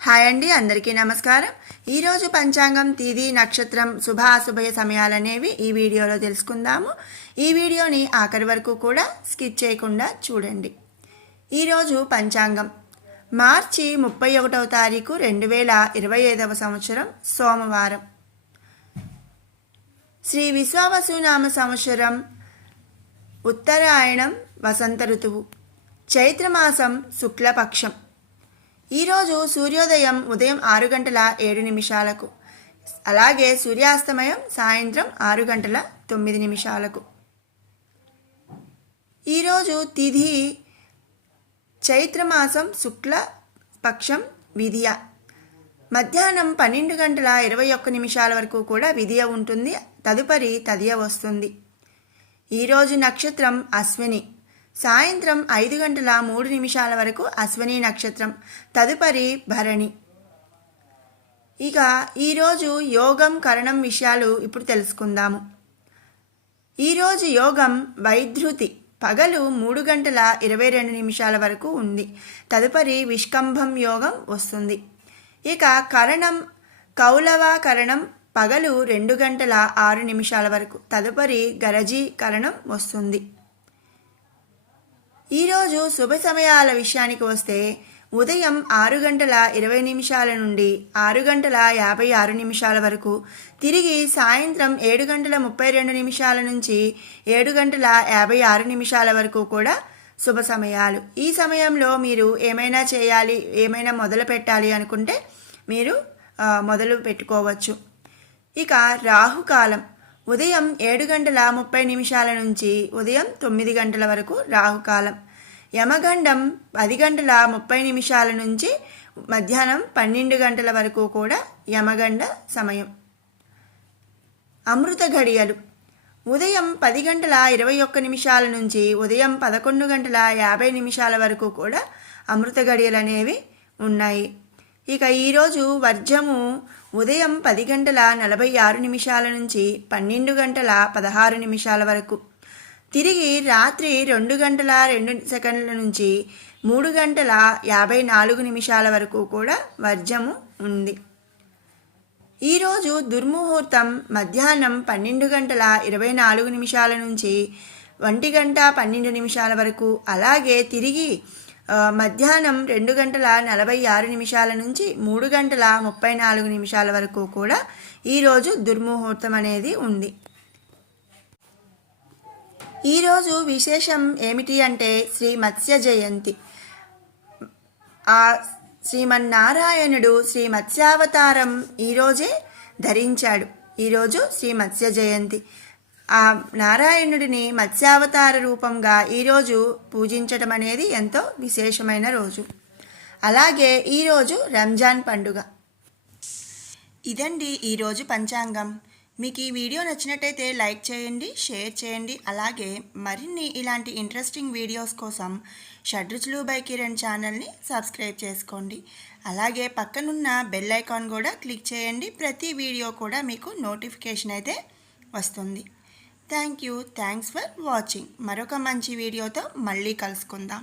Hi అండి, అందరికీ నమస్కారం. ఈరోజు పంచాంగం, తిథి, నక్షత్రం, శుభ అశుభ సమయాలనేవి ఈ వీడియోలో తెలుసుకుందాము. ఈ వీడియోని ఆఖరి వరకు కూడా స్కిప్ చేయకుండా చూడండి. ఈరోజు పంచాంగం మార్చి 31వ తారీఖు 2025వ సంవత్సరం సోమవారం. శ్రీ విశ్వావసునామ సంవత్సరం, ఉత్తరాయణం, వసంత ఋతువు, చైత్రమాసం, శుక్లపక్షం. ఈరోజు సూర్యోదయం ఉదయం 6:07 అలాగే సూర్యాస్తమయం సాయంత్రం 6:09. ఈరోజు తిథి చైత్రమాసం శుక్ల పక్షం విధియ. మధ్యాహ్నం 12:21 వరకు కూడా విధియ ఉంటుంది. తదుపరి తదియ వస్తుంది. ఈరోజు నక్షత్రం అశ్విని. సాయంత్రం 5:03 వరకు అశ్విని నక్షత్రం, తదుపరి భరణి. ఇక ఈరోజు యోగం, కరణం విషయాలు ఇప్పుడు తెలుసుకుందాము. ఈరోజు యోగం వైధృతి పగలు 3:22 వరకు ఉంది. తదుపరి విష్కంభం యోగం వస్తుంది. ఇక కరణం కౌలవ కరణం పగలు 2:06 వరకు, తదుపరి గరజీ కరణం వస్తుంది. ఈరోజు శుభ సమయాల విషయానికి వస్తే ఉదయం 6:20 నుండి 6:56 వరకు, తిరిగి సాయంత్రం 7:32 నుంచి 7:56 వరకు కూడా శుభ సమయాలు. ఈ సమయంలో మీరు ఏమైనా చేయాలి, ఏమైనా మొదలు పెట్టాలి అనుకుంటే మీరు మొదలు పెట్టుకోవచ్చు. ఇక రాహుకాలం ఉదయం 7:30 నుంచి ఉదయం 9 వరకు రాహుకాలం. యమగండం 10:30 నుంచి మధ్యాహ్నం 12 వరకు కూడా యమగండ సమయం. అమృత ఘడియలు ఉదయం 10:21 నుంచి ఉదయం 11:50 వరకు కూడా అమృత ఘడియలు అనేవి ఉన్నాయి. ఇక ఈరోజు వర్జము ఉదయం 10:46 నుంచి 12:16 వరకు, తిరిగి రాత్రి 2:02 నుంచి 3:54 వరకు కూడా వర్జము ఉంది. ఈరోజు దుర్ముహూర్తం మధ్యాహ్నం 12:24 నుంచి 1:12 వరకు, అలాగే తిరిగి మధ్యాహ్నం 2:46 నుంచి 3:34 వరకు కూడా ఈరోజు దుర్ముహూర్తం అనేది ఉంది. ఈరోజు విశేషం ఏమిటి అంటే శ్రీ మత్స్య జయంతి. ఆ శ్రీమన్నారాయణుడు శ్రీ మత్స్యావతారం ఈరోజే ధరించాడు. ఈరోజు శ్రీ మత్స్య జయంతి. ఆ నారాయణుడిని మత్స్యావతార రూపంగా ఈరోజు పూజించడం అనేది ఎంతో విశేషమైన రోజు. అలాగే ఈరోజు రంజాన్ పండుగ. ఇదండి ఈరోజు పంచాంగం. మీకు ఈ వీడియో నచ్చినట్టయితే లైక్ చేయండి, షేర్ చేయండి. అలాగే మరిన్ని ఇలాంటి ఇంట్రెస్టింగ్ వీడియోస్ కోసం షడ్రుచులు బై కిరణ్ ఛానల్ని సబ్స్క్రైబ్ చేసుకోండి. అలాగే పక్కనున్న బెల్ ఐకాన్ కూడా క్లిక్ చేయండి. ప్రతి వీడియో కూడా మీకు నోటిఫికేషన్ అయితే వస్తుంది. Thanks for watching. మరొక మంచి వీడియోతో మళ్ళీ కలుసుకుందాం.